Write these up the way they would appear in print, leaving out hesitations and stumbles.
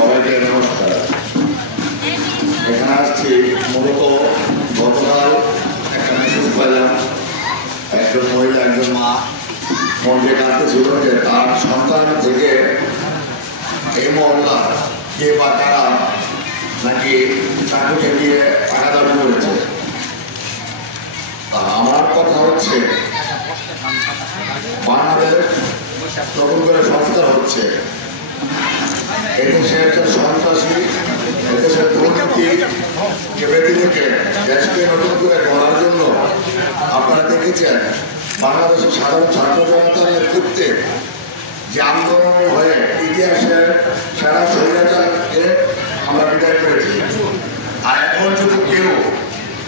সবাইকে নমস্কার। এখানে আসছি মূলত গতকাল একটা মেসেজ পেলাম, একজন মহিলা, একজন মা মনকে কাঁদতেছিল যে তার সন্তান থেকে এই মহল্লা কে বা কারা নাকি চাকুকে দিয়ে টাকা দাবি করেছে। আমার কথা হচ্ছে, বাংলাদেশ নতুন করে সংস্কার হচ্ছে, এদেশে একটা সন্ত্রাসী, এদেশের দুর্নীতি বেদি থেকে দেশকে নতুন করে গড়ার জন্য আপনারা দেখেছেন বাংলাদেশের সাধারণ ছাত্র জনতার নেতৃত্বে যে আন্দোলন হয়ে ইতিহাসের সেরা স্বৈরাচারকে আমরা বিদায় করেছি। আর এখন যদি কেউ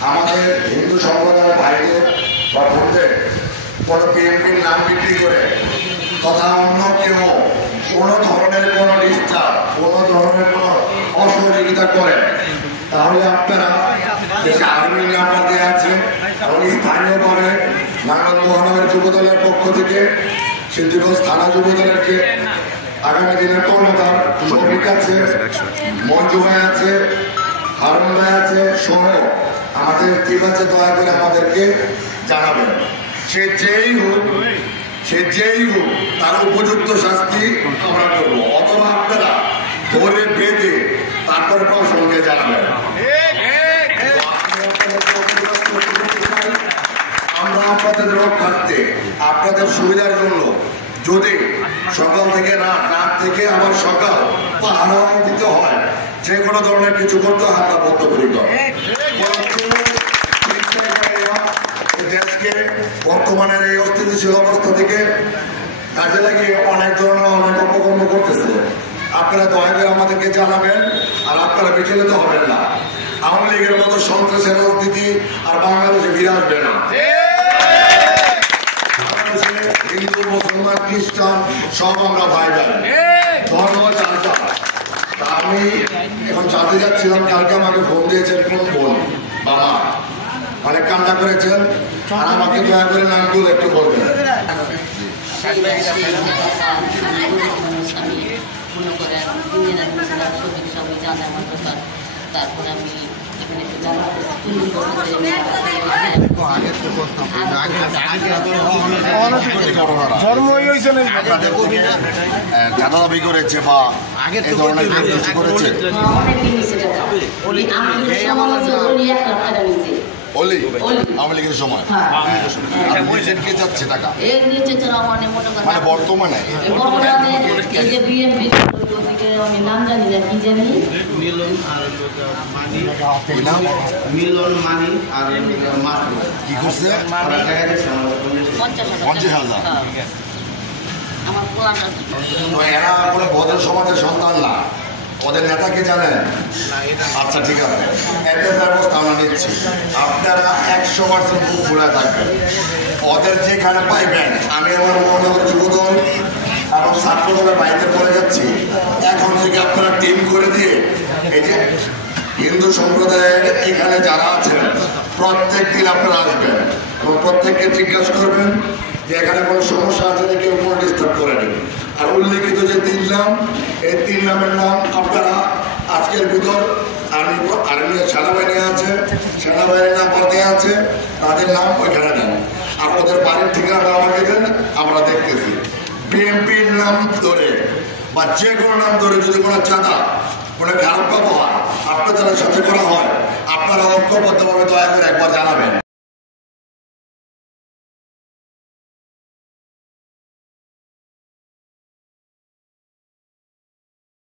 আমাদের হিন্দু সম্প্রদায়ের ভাইদের বা বোনদের কোনো বিএনপির নাম বিক্রি করে তথা অন্য কেউ কোনো ধরনের কোনো ডিস্টার্ব, কোনো ধরনের কোনো অসহযোগিতা করে, তাহলে আপনারা দেশে আর্মি নাম্বার দেওয়া আছে এবং স্থানীয়ভাবে নারায়ণ মহানগর যুবদলের পক্ষ থেকে সিদ্ধিগঞ্জ থানা যুবদলের যে আগামী দিনের কর্মকার শফিক আছে, মঞ্জু ভাই আছে, হারুন ভাই আছে, সহ আমাদের টিম আছে, দয়া করে আমাদেরকে জানাবেন। সে যেই হোক তার উপযুক্ত শাস্তি আমরা করবো, অথবা আপনারা ধরে বেঁধে তারপরে সঙ্গে জানাবেন। আমরা আপনাদের রক্ষার্থে আপনাদের সুবিধার জন্য যদি সকাল থেকে রাত থেকে আবার সকাল পাহারা দিতে হয়, যে কোনো ধরনের কিছু করতে হয়, আমরা বদ্ধপরিকর। দেশকে বর্তমানের এই অস্থিতিশীল অবস্থা থেকে কাজে লাগিয়ে অনেক ধরনের অনেক অপকর্ম করতেছে। আপনারা দয়া করে আমাদেরকে জানাবেন, আর আপনারা বিচলিত হবেন না। আওয়ামী লীগের মতো সন্ত্রাসের রাজনীতি আর বাংলাদেশে ফিরে আসবে না। হিন্দু, মুসলমান, খ্রিস্টান সব আমরা ভাই ভাই, ধর্ম চালটা। আমি এখন জানতে যাচ্ছিলাম, কালকে আমাকে ফোন দিয়েছেন কোন বোন বাবা, অনেক কান্না করেছেন, আর আমাকে দয়া করে নামগুলো একটু বলবেন। তারপরে আমি দাবি করেছে বা আগে ধরনের করেছে আওয়ামী লীগের সময় কে যাচ্ছে টাকা মানে বর্তমানে আমি নাম জানি না, কি জানি মিলন মানি আর কি করছে 50,000। এরা কোনো বদের সমাজের সন্তান না, ওদের নেতাকে জানেন? আচ্ছা ঠিক আছে, এদের ব্যবস্থা আমরা নিচ্ছি। আপনারা 100% বুক খোলা থাকবেন, ওদের যেখানে পাইবেন। আমি আমার মহানগর যুবদল এবং ছাত্রদলের বাইরে বলে যাচ্ছি, এখন থেকে আপনারা টিম করে দিয়ে এই যে হিন্দু সম্প্রদায়ের এখানে যারা আছেন প্রত্যেক দিন আপনারা আসবেন এবং প্রত্যেককে জিজ্ঞাসা করবেন যে এখানে কোনো সমস্যা আছে নাকি, কোনো ডিস্টার্ব করে নেবেন। আর উল্লেখিত যে 3 নাম, এই 3 নামের নাম আপনারা আজকের ভিতর আর্মি সেনাবাহিনী আছে, সেনাবাহিনীর নাম্বার দেওয়া আছে, তাদের নাম ওইখানে দেন। আর ওদের বাড়ির ঠিকানা আমাকে দেন, আমরা দেখতেছি। বিএনপির নাম ধরে বা যে কোনো নাম ধরে যদি কোনো চাঁদা, কোনো খারাপ ব্যবহার আপনাদের সাথে করা হয়, আপনারা ঐক্যবদ্ধভাবে দয়া করে একবার জানাবেন।